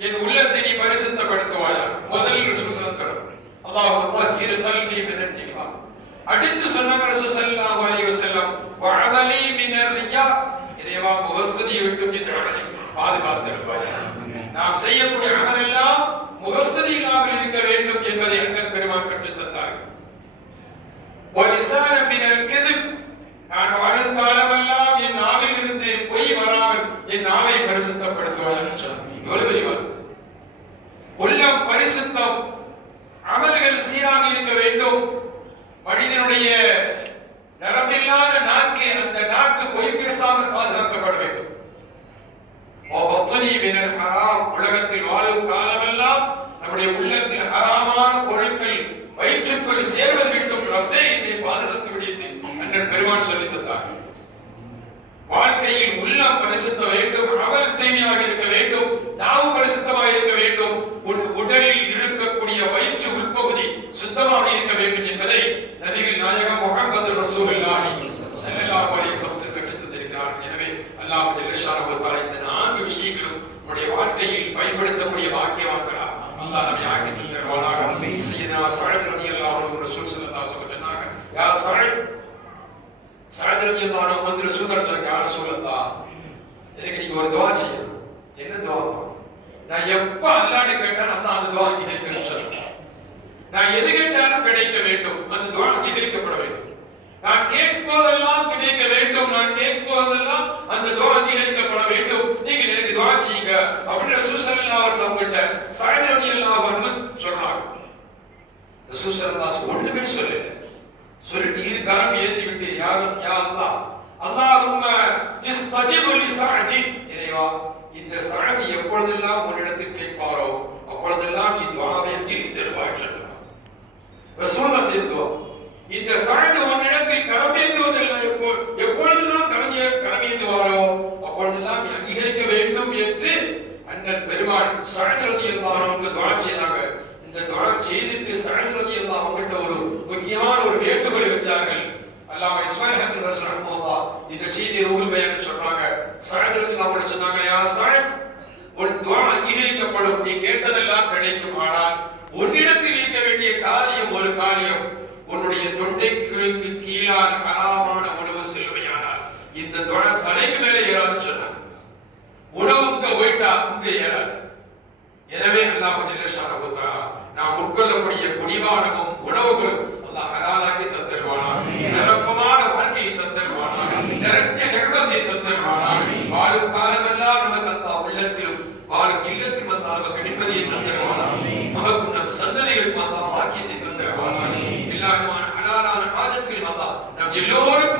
என் உள்ளத்தை நீ பரிசுத்தப்படுத்துவாயா? முதல் ரசூல் சல்லல்லாஹு அல்லாஹ் இரு கல்வி மினன் நிஃபாக் அடுத்து சொன்னாங்க ரசூல் ஸல்லல்லாஹு அலைஹி வஸல்லம் வஅமலி மினர் ரியா இறைவா முகஸ்துதியை விட்டும் என் அமலை பாதுகாத்திருப்பாயா? நாம் செய்யக்கூடிய அமலெல்லாம் முகஸ்துதி இல்லாமல் இருக்க வேண்டும் என்பதை அண்ணன் பெருமான் கற்றுத் தந்தார்கள் நம் அமல்கள் சீராக இருக்க வேண்டும். மனிதனுடைய நரம்பில்லாத நாக்கு அந்த நாக்கு பொய் பேசாமல் பாதுகாக்கப்பட வேண்டும். உலகத்தில் வாழும் காலமெல்லாம் நம்முடைய உள்ளத்தில் ஹராமான பொருட்கள் வயிற்றுக்குள் சேர்வது விட்டும் ரப்பே என்னை பாதுகாத்து விடுகிறேன் அண்ணன் பெருமான் சொல்லி தந்தார்கள் வாழ்க்கையில் உள்ளம் பரிசுத்த வேண்டும் அவல் தூய்மையாக இருக்க வேண்டும் நாவும் பரிசுத்தமாக இருக்க வேண்டும் செல்லல்லாஹு அலைஹி வஸல்லம் கற்றுத் தந்திருக்கிறார் எனவே அல்லாஹ் ஜல்லஷானஹு தஆலா இந்த நான்கு விஷயங்களும் நம்முடைய வாழ்க்கையில் பயன்படுத்தக்கூடிய பாக்கியவான்களா. அல்லாஹ் நம்மை ஆக்கி தந்திருவானாக சையதுனா சஅத் ரலியல்லாஹு அன்ஹு ரசூல் ஸல்லல்லாஹு அலைஹி வஸல்லம் யா சஅத் சஅத் ரலியல்லாஹு அன்ஹு வந்து ரசூல் சொன்னாங்க யா ரசூலல்லாஹ் எனக்கு நீங்க ஒரு துஆ செய்யணும். என்ன துஆ நான் எப்ப அல்லாஹ்ட்ட கேட்டாலும் அல்லாஹ் அந்த துஆ அங்கீகரிக்கணும்னு சொல்லுங்க நான் எது கேட்டாலும் கிடைக்க வேண்டும். அந்த துவா அங்கீகரிக்கப்பட வேண்டும். நான் கேட்பதெல்லாம் கிடைக்க வேண்டும். நான் கேட்பதெல்லாம் அந்த துவா அங்கீகரிக்கப்பட வேண்டும். நீங்கள் எனக்கு துவா செய்யுங்க. அப்படின்னு ரசூல் ஸல்லல்லாஹு அலைஹி வஸல்லம் கிட்ட சொல்றாங்க. ரசூல் ஒண்ணுமே சொல்லல. சொல்லிட்டு இரு கரம் ஏந்தி விட்டு யாரும் யா அல்லாஹ் அல்லாஹும்ம இஸ் லி சாடி இறைவா இந்த சஅதி எப்பொழுதெல்லாம் உன்னிடத்தில் கேட்பாரோ அப்பொழுதெல்லாம் இந்த துவாவை அங்கீகரித்திருவாய் சொன்னார் ரசூல்லா செய்தோ இந்த சஅதி உன்னிடத்தில் கரமேந்துவதில்லை எப்போ எப்பொழுதெல்லாம் கரமிய கரமேந்துவாரோ அப்பொழுதெல்லாம் நீ அங்கீகரிக்க வேண்டும் என்று அண்ணன் பெருமாள் சஅத் ரலியல்லாஹு அவங்க துஆ செய்தாங்க. இந்த துஆ செய்துட்டு சஅத் ரலியல்லாஹு அவங்கள்ட்ட ஒரு முக்கியமான ஒரு வேண்டுகோளை வச்சார்கள் அல்லாம இஸ்மாயில் ஹத்தன் ரசூல் ரஹ்மத்துல்லாஹ் இந்த செய்தி ரூல் பையன் சொல்றாங்க. சஅத் ரலியல்லாஹு அவங்கள்ட்ட சொன்னாங்க யா சஅத் உன் துஆ அங்கீகரிக்கப்படும். நீ கேட்டதெல்லாம் கிடைக்கும். ஆனால் உன்னிடத்தில் இருக்க வேண்டிய காரியம் ஒரு காரியம். உன்னுடைய தொண்டை கிழக்கு கீழால் ஹராமான உணவு செல்லுமையானால் இந்த துஆ தலைக்கு மேலே உணவு இங்க போயிட்டா இங்க ஏறாது. எனவே அல்லாஹ் ஜல்லஷானஹு தஆலா நாம் உட்கொள்ளக்கூடிய குடிபானமும் உணவுகளும் அல்லாஹ் ஹலாலாக்கி தந்தருவானா? நிரப்பமான வாழ்க்கையை தந்தருவானா? நிறைஞ்ச நிர்மத்தை தந்தருவானா? வாழும் காலமெல்லாம் நமக்கு அல்லாஹ் உள்ளத்திலும் வாழும் இல்லத்திலும் அல்லாஹ் நமக்கு நிம்மதியை தந்தருவானா? நமக்கும் நம் சந்ததிகளுக்கும் அல்லாஹ் பாக்கியத்தை தந்தருவானா? எல்லா விதமான ஹலாலான ஆஜத்திலும் அல்லாஹ் நம் எல்லோரும்